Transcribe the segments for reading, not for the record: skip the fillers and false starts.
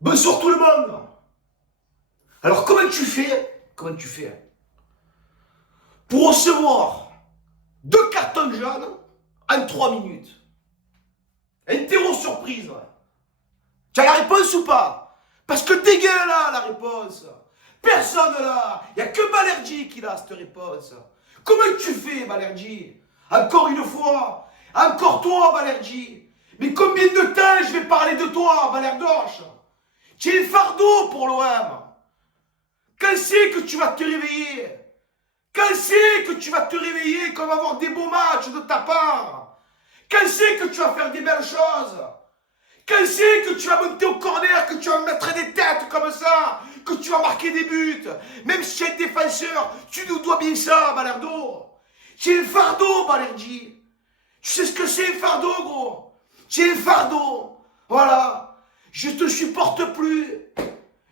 Bonsoir tout le monde. Alors comment tu fais pour recevoir 2 cartons jaunes en 3 minutes? Interro surprise. Tu as la réponse ou pas? Parce que dégueu là la réponse. Personne là. Il n'y a que Balerdi qui a cette réponse. Comment tu fais Balerdi? Encore une fois. Encore toi Balerdi. Mais combien de temps je vais parler de toi Balerdoche? Tu es un fardeau pour l'OM. Quand c'est que tu vas te réveiller? Quand c'est que tu vas te réveiller qu'on va avoir des beaux matchs de ta part? Quand c'est que tu vas faire des belles choses? Quand c'est que tu vas monter au corner, que tu vas mettre des têtes comme ça, que tu vas marquer des buts? Même si tu es défenseur, tu nous dois bien ça, Balerdo. Tu es un fardeau, Balerdi. Tu sais ce que c'est un fardeau, gros? Tu es un fardeau. Voilà. Je te supporte plus.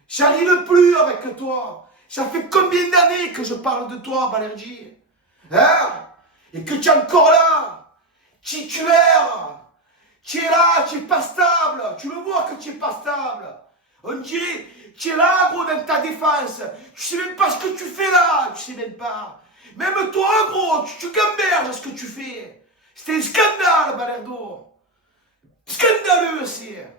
J'arrive plus avec toi. Ça fait combien d'années que je parle de toi, Balerdi? Hein? Et que tu es encore là, titulaire. Tu es là, tu es pas stable. Tu le vois que tu es pas stable. On dirait, tu es là, gros, dans ta défense. Tu sais même pas ce que tu fais là. Tu sais même pas. Même toi, gros, tu gamberges ce que tu fais. C'est un scandale, Balerdo. Scandaleux, c'est.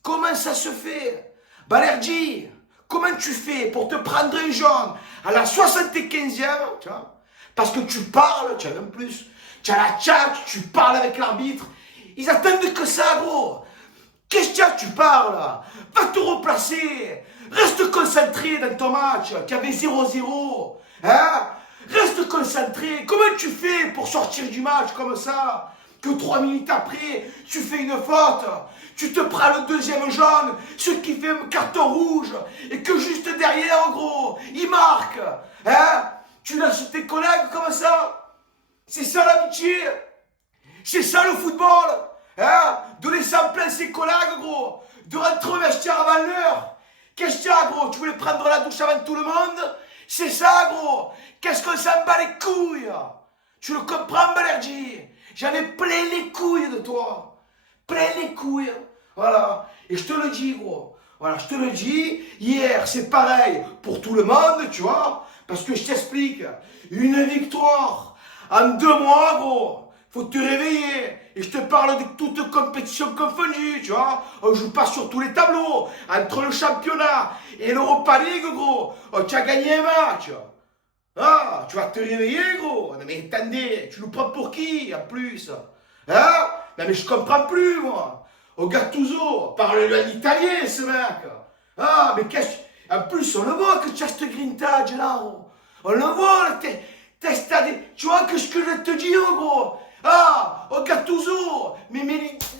Comment ça se fait? Balerdi, comment tu fais pour te prendre un jaune à la 75e, tu vois? Parce que tu parles, tu as même plus, tu as la tchat, tu parles avec l'arbitre. Ils attendent que ça, gros. Qu'est-ce que tu parles? Va te replacer. Reste concentré dans ton match. Tu avais 0-0. Hein? Reste concentré. Comment tu fais pour sortir du match comme ça? Que 3 minutes après, tu fais une faute, tu te prends le deuxième jaune, ce qui fait un carton rouge, et que juste derrière, gros, il marque. Hein? Tu laisses tes collègues comme ça? C'est ça l'amitié? C'est ça le football? Hein? De laisser en plein ses collègues, gros, de rentrer au vestiaire avant l'heure. Qu'est-ce qu'il y a, gros? Tu voulais prendre la douche avant tout le monde? C'est ça, gros? Qu'est-ce qu'on s'en bat les couilles? Tu le comprends, Balerdi? J'en ai plein les couilles de toi. Plein les couilles. Voilà. Et je te le dis, gros. Voilà, je te le dis. Hier, c'est pareil pour tout le monde, tu vois. Parce que je t'explique. Une victoire en 2 mois, gros. Faut te réveiller. Et je te parle de toutes compétitions confondues, tu vois. On joue pas sur tous les tableaux. Entre le championnat et l'Europa League, gros. Tu as gagné un match. Ah, tu vas te réveiller, gros. Non mais attendez, tu nous prends pour qui, en plus? Hein? Non mais je comprends plus, moi. Au Gattuso, parle-le en italien, ce mec. Ah, mais qu'est-ce... En plus, on le voit que tu as ce grintage, là, gros. On le voit, là, tu vois que ce que je te dis, gros. Ah, au Gattuso, mais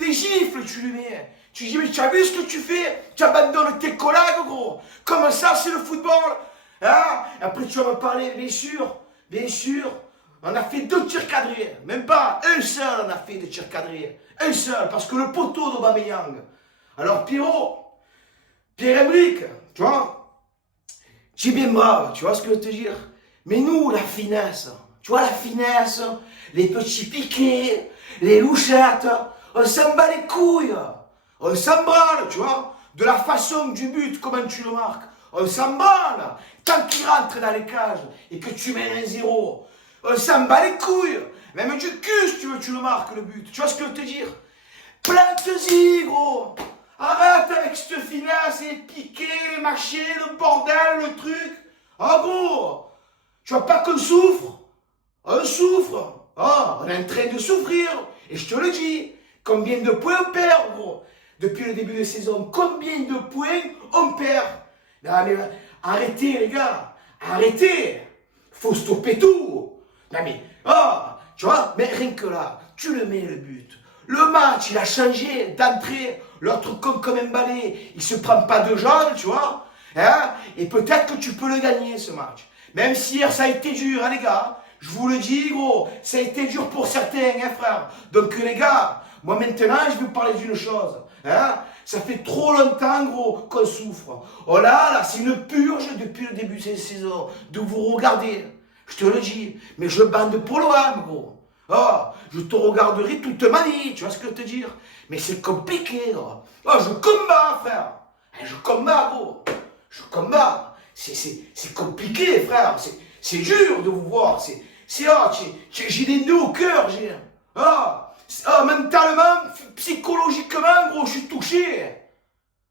des gifles, tu lui mets. Tu dis, mais tu as vu ce que tu fais? Tu abandonnes tes collègues, gros. Comme ça, c'est le football. Hein? Après, tu vas me parler, bien sûr, on a fait 2 tirs cadrés, même pas, un seul on a fait des tirs cadrés, un seul, parce que le poteau d'Aubameyang. Alors Pierre-Emerick, tu vois, tu es bien brave, tu vois ce que je veux te dire, mais nous, la finesse, tu vois la finesse, les petits piquets, les louchettes, on s'en bat les couilles, on s'en branle, tu vois, de la façon du but, comment tu le marques. On s'en branle. Tant qu'il rentre dans les cages et que tu mets un 0, on s'en bat les couilles. Même du cul, si tu veux, tu le marques, le but. Tu vois ce que je veux te dire? Plante-y, gros. Arrête avec cette finesse, les piquets, les machins, le bordel, le truc. Ah, gros, tu vois pas qu'on souffre? On souffre. Ah, on est en train de souffrir. Et je te le dis, combien de points on perd, gros? Depuis le début de saison, combien de points on perd? Non mais arrêtez les gars, arrêtez. Faut stopper tout. Non mais, tu vois, mais rien que là, tu le mets le but. Le match, il a changé d'entrée. L'autre con comme un balai, il se prend pas de jaune, tu vois. Hein? Et peut-être que tu peux le gagner ce match. Même si hier ça a été dur, hein, les gars. Je vous le dis, gros, ça a été dur pour certains, hein, frère. Donc les gars, moi maintenant, je vais vous parler d'une chose. Hein? Ça fait trop longtemps, gros, qu'on souffre. Oh là, c'est une purge depuis le début de cette saison, de vous regarder. Je te le dis, mais je bande pour l'OM, gros. Oh, je te regarderai toute ma vie, tu vois ce que je veux te dire. Mais c'est compliqué, gros. Oh, je combats, frère. Je combats, gros. Je combats. C'est compliqué, frère. C'est dur de vous voir. J'ai des nœuds au cœur, j'ai. Mentalement, psychologiquement, gros, je suis touché.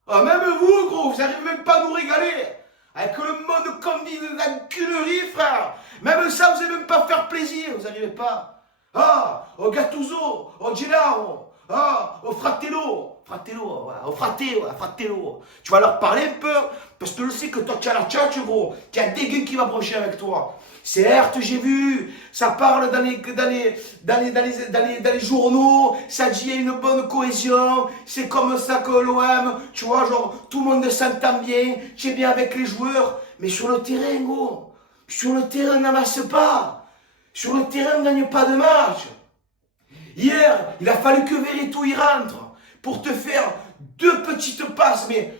Même vous, gros, vous n'arrivez même pas à nous régaler. Avec le mode combine de la culerie, frère. Même ça, vous n'allez même pas faire plaisir. Vous n'arrivez pas. Au Gattuso, au Gennaro, au Fratello. Fratello, ouais, au Fratello. Tu vas leur parler un peu, parce que je sais que toi, tu as la tchatche, gros, qu'il y a des gars qui va brocher avec toi. Certes, j'ai vu, ça parle dans les journaux, ça dit il y a une bonne cohésion, c'est comme ça que l'OM, tu vois, genre, tout le monde s'entend bien, tu es bien avec les joueurs, mais sur le terrain, gros, sur le terrain, n'amasse pas. Sur le terrain, ne gagne pas de match. Hier, il a fallu que Veretout y rentre pour te faire 2 petites passes, mais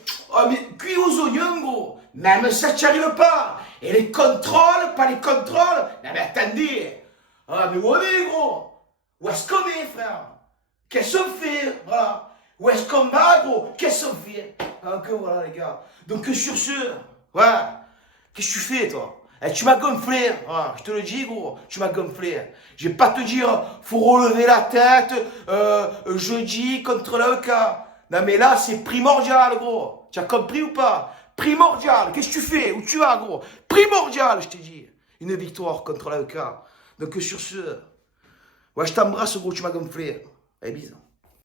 cuit aux oignons, gros. Même ça, tu n'y arrives pas. Et les contrôles, pas les contrôles. Non, mais attendez. Mais où on est, gros? Où est-ce qu'on est, frère? Qu'est-ce qu'on fait? Voilà. Où est-ce qu'on va, gros? Qu'est-ce qu'on fait? Donc, voilà, les gars. Donc, sur ce, ouais. Qu'est-ce que tu fais, toi? Tu m'as gonflé, je te le dis, gros, tu m'as gonflé. Je vais pas te dire, faut relever la tête, jeudi contre l'AEK. Non mais là, c'est primordial, gros. Tu as compris ou pas? Primordial. Qu'est-ce que tu fais? Où tu vas, gros? Primordial, je t'ai dit. Une victoire contre l'AEK. Donc sur ce, ouais, je t'embrasse, gros, tu m'as gonflé. Allez, bisous.